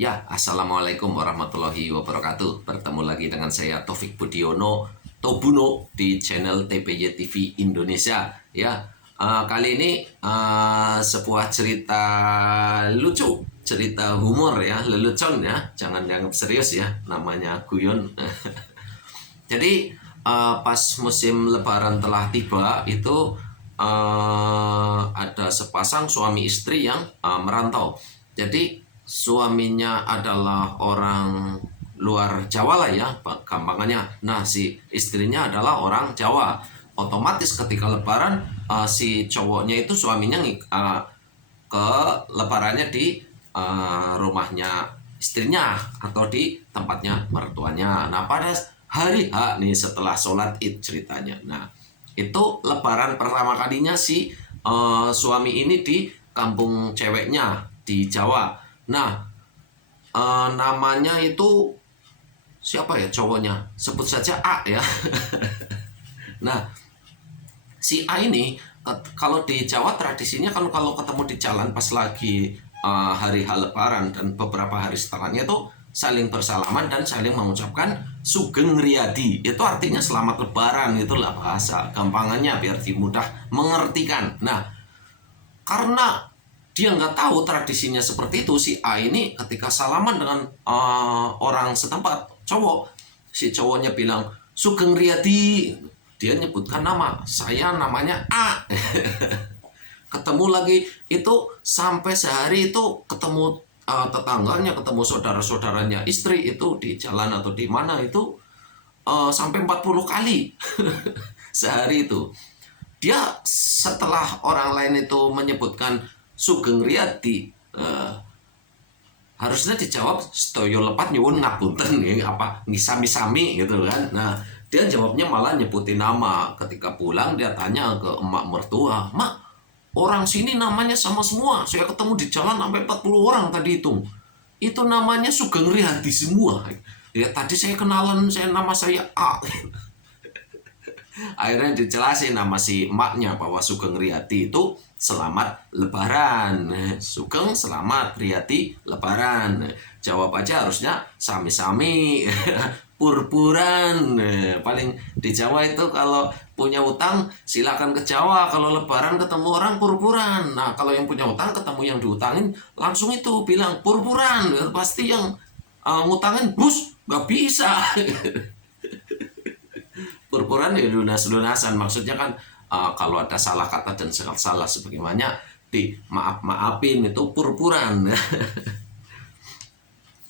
Ya, assalamualaikum warahmatullahi wabarakatuh. Bertemu lagi dengan saya Taufik Budiono Tobuno di channel TPY TV Indonesia. Ya, kali ini sebuah cerita lucu, cerita humor ya, lelucon ya. Jangan dianggap serius ya, namanya guyon. Jadi pas musim Lebaran telah tiba itu ada sepasang suami istri yang merantau. Jadi suaminya adalah orang luar Jawa lah ya, gampangannya. Nah, si istrinya adalah orang Jawa. Otomatis ketika Lebaran si cowoknya itu suaminya ke lebarannya di rumahnya istrinya atau di tempatnya mertuanya. Nah, pada hari H nih setelah sholat Id ceritanya. Nah, itu lebaran pertama kalinya si suami ini di kampung ceweknya di Jawa. Nah, namanya itu siapa ya cowoknya? Sebut saja A ya. Nah, si A ini kalau di Jawa tradisinya kalau ketemu di jalan pas lagi hari H Lebaran dan beberapa hari setelahnya itu saling bersalaman dan saling mengucapkan Sugeng Riyadi. Itu artinya selamat Lebaran, itulah bahasa gampangannya biar dimudah mengertikan. Nah, karena dia nggak tahu tradisinya seperti itu, si A ini ketika salaman dengan orang setempat cowok, si cowoknya bilang Sugeng Riyadi, dia nyebutkan nama, saya namanya A. Ketemu lagi itu sampai sehari itu ketemu tetangganya, ketemu saudara-saudaranya istri itu di jalan atau di mana itu sampai 40 kali sehari itu. Dia setelah orang lain itu menyebutkan Sugeng Riyadi, harusnya dijawab stoyo lepat nyuwun ngapunten ya, apa ngisami-sami gitu kan. Nah, dia jawabnya malah nyebutin nama. Ketika pulang dia tanya ke emak mertua, "Mak, orang sini namanya sama semua. Saya ketemu di jalan sampai 40 orang tadi itu. Itu namanya Sugeng Riyadi semua." Ya tadi saya kenalan, nama saya A. Akhirnya dijelasin nama si emaknya bahwa Sugeng Riyadi itu selamat Lebaran. Sugeng selamat, Riyadi Lebaran. Jawab aja harusnya sami-sami. Purpuran. Paling di Jawa itu kalau punya utang silakan ke Jawa, kalau Lebaran ketemu orang purpuran. Nah, kalau yang punya utang ketemu yang diutangin langsung itu bilang purpuran. Pasti yang ngutangin bus nggak bisa. Purpuran ya lunas-lunasan, maksudnya kan kalau ada salah kata dan salah sebagaimana di maafin itu purpuran.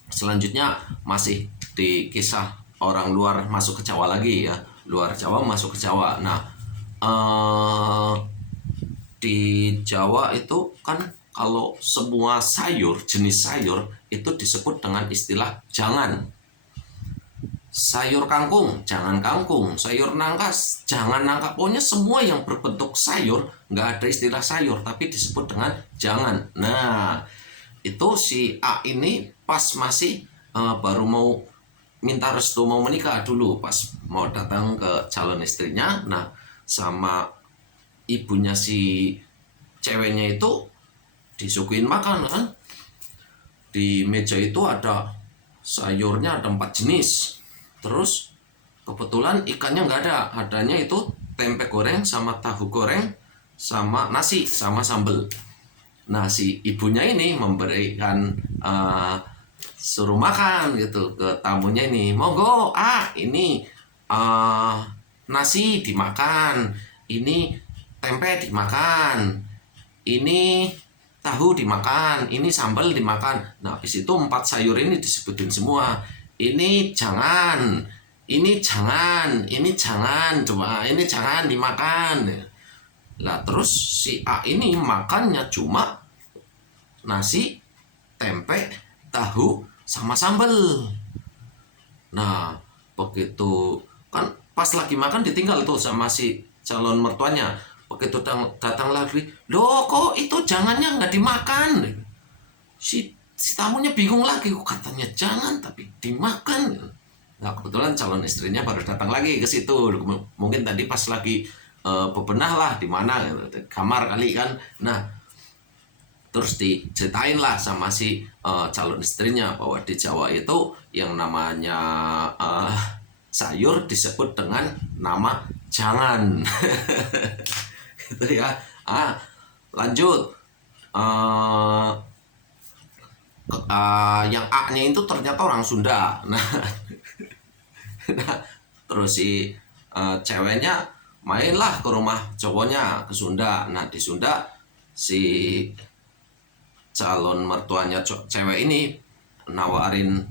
Selanjutnya masih di kisah orang luar masuk ke Jawa lagi ya, luar Jawa masuk ke Jawa. Nah, di Jawa itu kan kalau semua sayur, jenis sayur itu disebut dengan istilah jangan. Sayur kangkung, jangan kangkung. Sayur nangka, jangan nangka. Pokoknya semua yang berbentuk sayur, nggak ada istilah sayur, tapi disebut dengan jangan. Nah, itu si A ini pas masih baru mau minta restu mau menikah dulu, pas mau datang ke calon istrinya. Nah, sama ibunya si ceweknya itu disuguhin makan kan. Di meja itu ada sayurnya ada 4 jenis. Terus kebetulan ikannya nggak ada, adanya itu tempe goreng sama tahu goreng sama nasi sama sambel. Nah, si ibunya ini memberikan suruh makan gitu ke tamunya ini, monggo ini nasi dimakan, ini tempe dimakan, ini tahu dimakan, ini sambal dimakan. Nah, habis itu 4 sayur ini disebutin semua. Ini jangan, ini jangan, ini jangan, coba ini jangan dimakan. Lah terus si A ini makannya cuma nasi, tempe, tahu, sama sambal. Nah, begitu kan pas lagi makan ditinggal tuh sama si calon mertuanya. Begitu datang lagi, loh kok itu jangannya nggak dimakan? Si tamunya bingung lagi, kok katanya jangan tapi dimakan. Nah, kebetulan calon istrinya baru datang lagi ke situ. Mungkin tadi pas lagi bebenah lah di mana, kamar kali kan. Nah, Terus diceritain lah sama si calon istrinya bahwa di Jawa itu yang namanya sayur disebut dengan nama jangan. Gitu ya. Lanjut. Eh, yang A-nya itu ternyata orang Sunda. Nah, terus si ceweknya mainlah ke rumah cowoknya ke Sunda. Nah, di Sunda si calon mertuanya cewek ini nawarin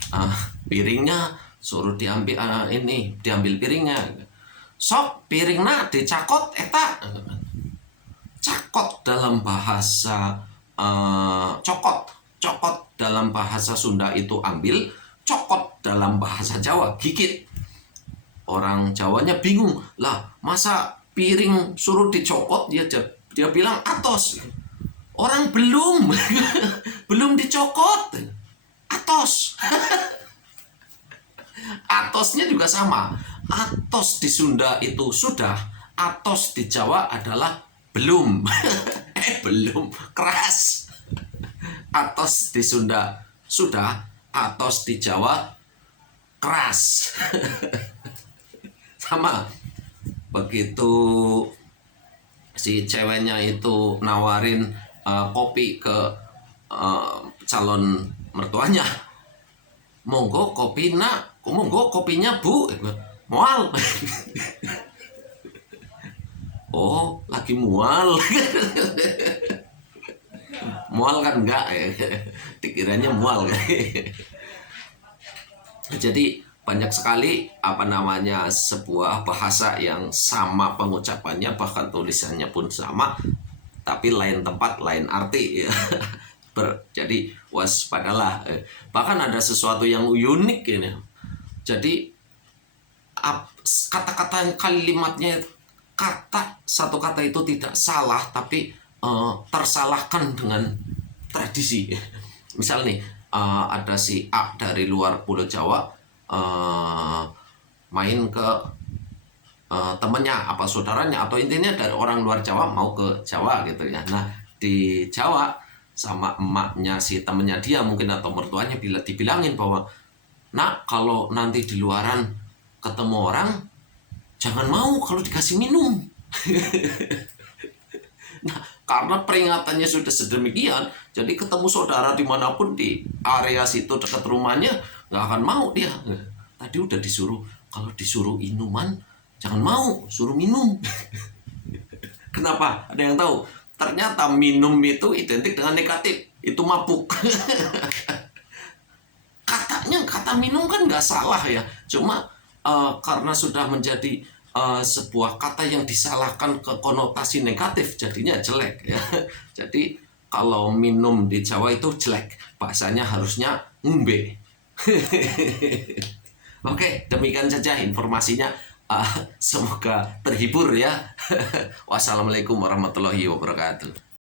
piringnya, suruh diambil piringnya. Sok piringna dicakot eta. Cakot dalam bahasa cokot dalam bahasa Sunda itu ambil, cokot dalam bahasa Jawa gigit. Orang Jawanya bingung lah, masa piring suruh dicokot, dia bilang atos. Orang belum belum dicokot, atos. Atosnya juga sama. Atos di Sunda itu sudah, atos di Jawa adalah belum. Belum, keras. Atos di Sunda sudah, atos di Jawa keras. Sama. Begitu si ceweknya itu nawarin kopi ke calon mertuanya, monggo kopi nak, monggo kopinya bu, mual. Oh, lagi mual. Mual kan enggak ya, dikiranya mual. Jadi banyak sekali sebuah bahasa yang sama pengucapannya, bahkan tulisannya pun sama, tapi lain tempat lain arti. Jadi waspadalah. Bahkan ada sesuatu yang unik ini. Jadi kata-kata kalimatnya, satu kata itu tidak salah, tapi tersalahkan dengan tradisi. Misal nih, ada si A dari luar Pulau Jawa main ke temennya apa saudaranya, atau intinya dari orang luar Jawa mau ke Jawa gitu ya. Nah, di Jawa sama emaknya si temennya dia mungkin atau mertuanya dibilangin bahwa, nak, kalau nanti di luaran ketemu orang jangan mau kalau dikasih minum. Nah, karena peringatannya sudah sedemikian, jadi ketemu saudara dimanapun di area situ dekat rumahnya nggak akan mau dia. Tadi udah disuruh, kalau disuruh minuman jangan mau, suruh minum. Kenapa? Ada yang tahu? Ternyata minum itu identik dengan negatif, itu mabuk. Kata minum kan nggak salah ya, cuma karena sudah menjadi sebuah kata yang disalahkan ke konotasi negatif, jadinya jelek ya. Jadi kalau minum di Jawa itu jelek, bahasanya harusnya ngumbe. Oke, demikian saja informasinya. Semoga terhibur ya. Wassalamualaikum warahmatullahi wabarakatuh.